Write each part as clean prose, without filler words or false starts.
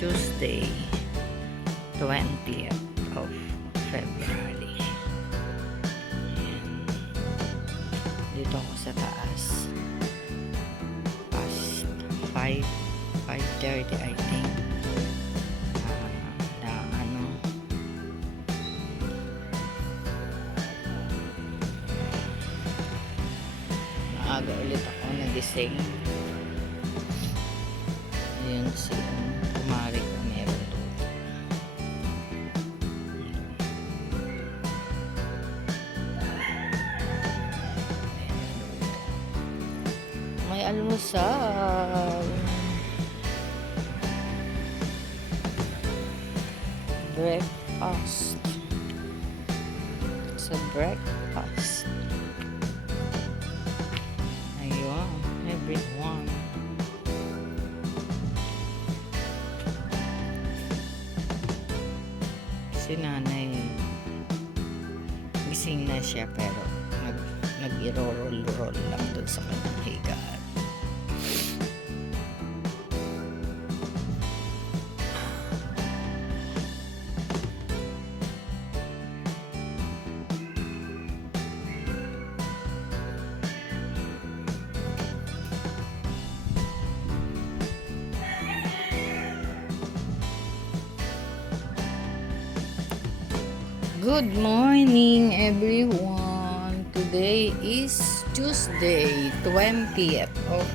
Tuesday, 20th of February. Ayan. Dito ako sa taas. Past 5:30 I think. Aga ulit ako nagising. Ayun si kumari ko meron doon. May almusal. Breakfast. It's a breakfast. Everyone. Si nanay gising na siya pero nag-i-roll lang doon sa kanyang higaan. Good morning everyone. Today is Tuesday, 20th of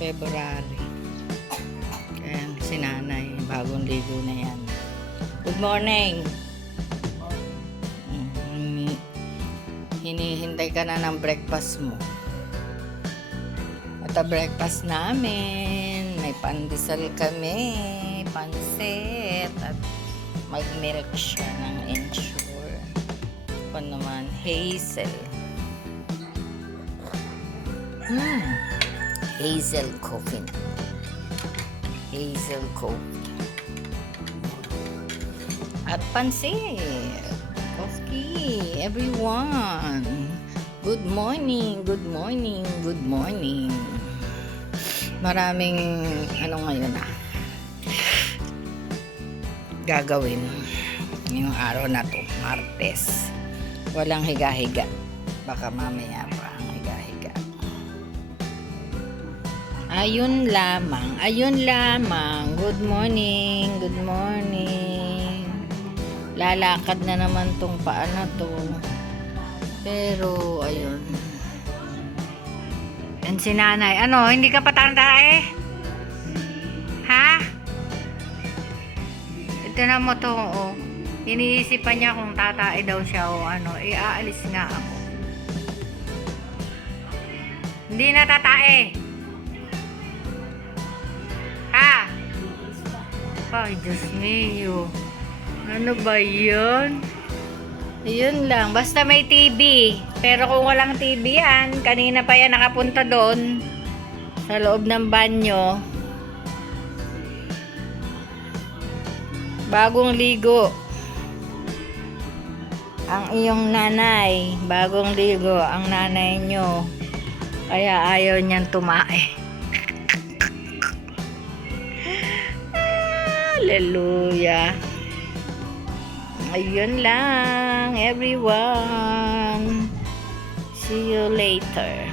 February. Ayan, si nanay, bagong ligo na yan. Good morning. Hinihintay ka na ng breakfast mo. At ang breakfast namin, may pandesal kami, pansit, at mag-milk siya ng Ensure. Ito naman, hazel. Hazel coffee na. Hazel coffee. At pansit. Coffee, everyone. Good morning, good morning, good morning. Maraming ano ngayon gagawin ngayong araw na to, Martes. Walang higa-higa, baka mamaya pa ang higa-higa. Ayun lamang. Good morning, good morning. Lalakad na naman tong paa na to, pero ayun. Yan si nanay. Ano, hindi ka patanda eh? Ha? Tignan mo to, oh. Iniisipan niya kung tatae daw siya o ano. Aalis nga ako. Hindi na tatae. Ha? Ay, Diyos mio. Ano ba yun? Yun lang. Basta may TV. Pero kung walang TV yan, kanina pa yan nakapunta doon sa loob ng banyo. Bagong ligo ang iyong nanay. Bagong ligo ang nanay nyo. Kaya ayaw niyang tumae. Hallelujah. Ayun lang, everyone. See you later.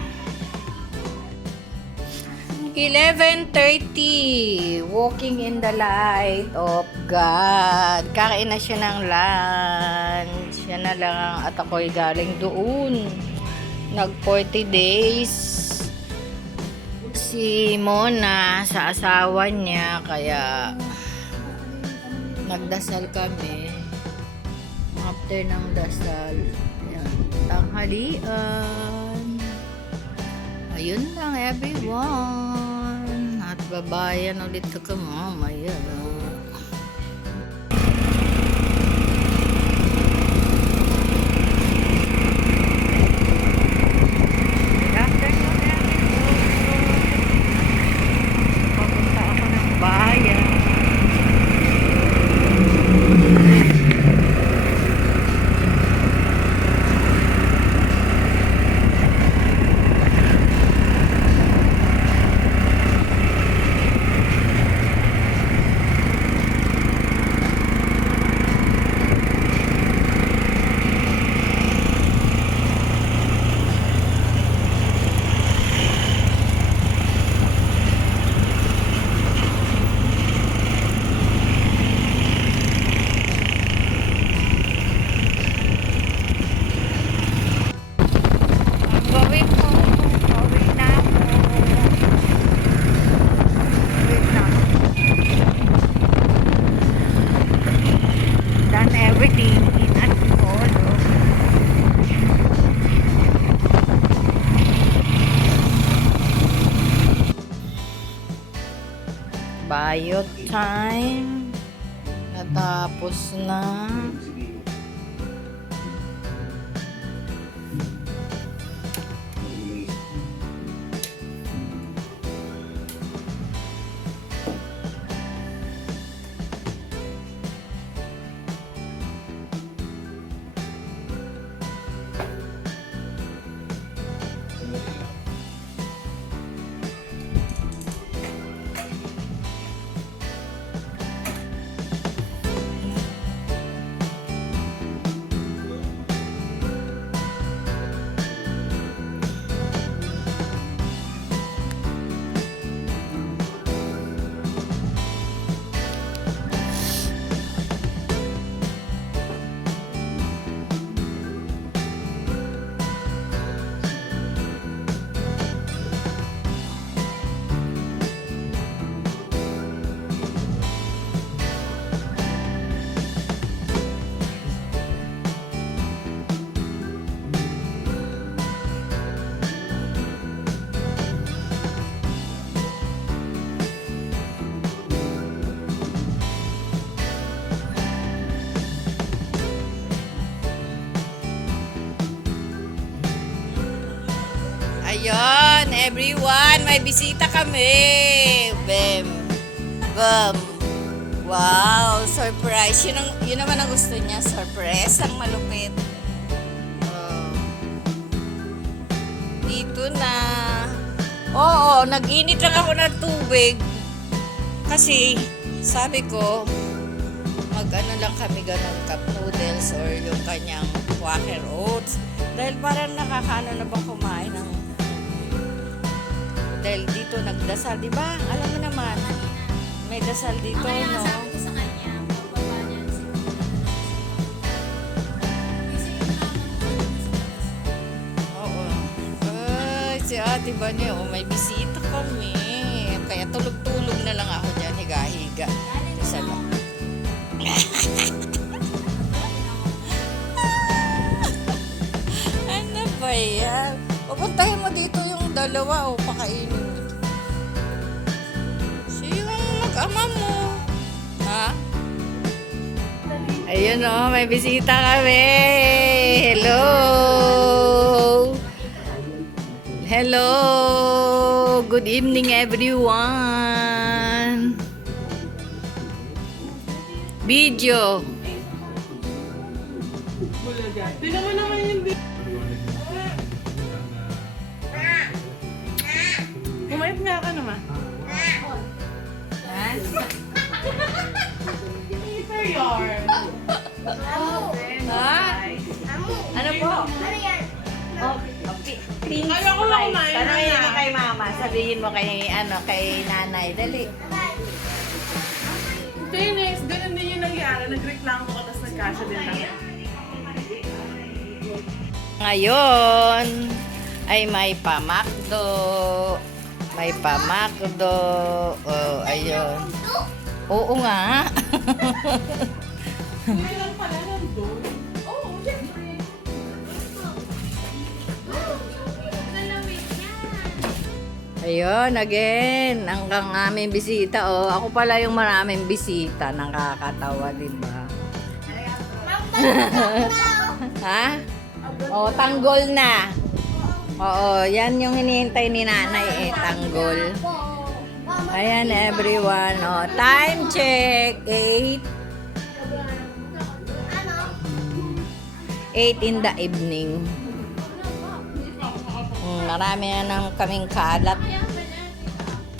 11:30, walking in the light of God. Kakain na siya ng lunch. Yan na lang. At ako'y galing doon. Nag 40 days si Mona sa asawa niya. Kaya nagdasal kami. After ng dasal, yan, tanghalian. Ayun lang everyone. At babayan ulit ka mamaya. Papunta ako ng bayan. Tayo time. Natapos na. Ayun, everyone, may bisita kami. Bam. Bam. Wow, surprise. Yun naman ang gusto niya, surprise. Ang malupit. Oh. Dito na. Oo, nag-init lang ako ng tubig. Kasi, sabi ko, mag-ano lang kami ganun, cup noodles or yung kanyang Quaker Oats. Dahil parang nakakaano na bang kumain ng dahil dito nagdasal, di ba? Alam mo naman, may dasal dito, Kaya no? sabi ko sa kanya, pababa niya siguro kasi yung Oo. Ay, si ate ba niya, may bisita kami. Kaya tulog-tulog na lang ako dyan, higa-higa. Isa lang. Ano ba yan? Pupuntahin mo dito yung dalawa o pakainin mo. Sino mag-ama mo? Ha? Ayun o, may bisita kami. Hello! Hello! Good evening everyone! Video! Tingnan mo naman yung video. Umayap nga ka naman. Ito yarn. Ha? Ano po? Pink Ayaw ko lang kumain. Tanungin mo kay mama. Sabihin mo kay, kay nanay. Dali. Dennis, ganun din yung nangyari. Nagreklamo ko tapos nagkasya din lang. Ngayon ay may pamakdo. May pamakdo. Oh, ayun. Oo nga. Hindi lang pala nandun. Oo, syempre. Ayun, again. Hanggang aming bisita. Oh, ako pala yung maraming bisita. Nakakatawa, di ba? Ha? Oh, tanggol na. Oo, yan yung hinihintay ni nanay eh, tanggol. Ayan everyone, oh, time check, 8 in the evening. Marami na nang kaming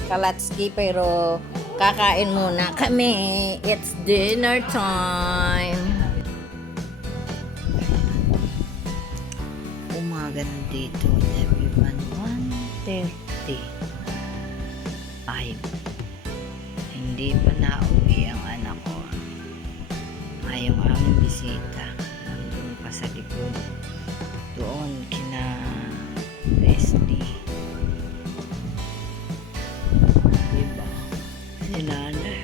kalatski, pero kakain muna kami. It's dinner time. Umaga na dito everyone, 1:30. Hindi pa nauwi ang anak ko. Ay, yung aming bisita nandun pa sa likod doon kina Leslie, diba? Si nanay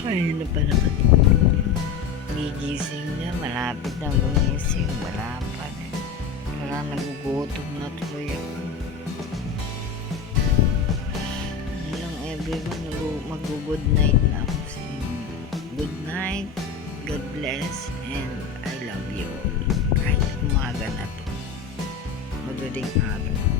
kaya na pa nakatulog. Gigising niya, malapit na gumising, wala pa rin. Wala, nagugutom na tuloy ako. sabi ko, mag-good night na ako sa inyo. Good night, God bless, and I love you. Kahit umaga na to. Madaling araw.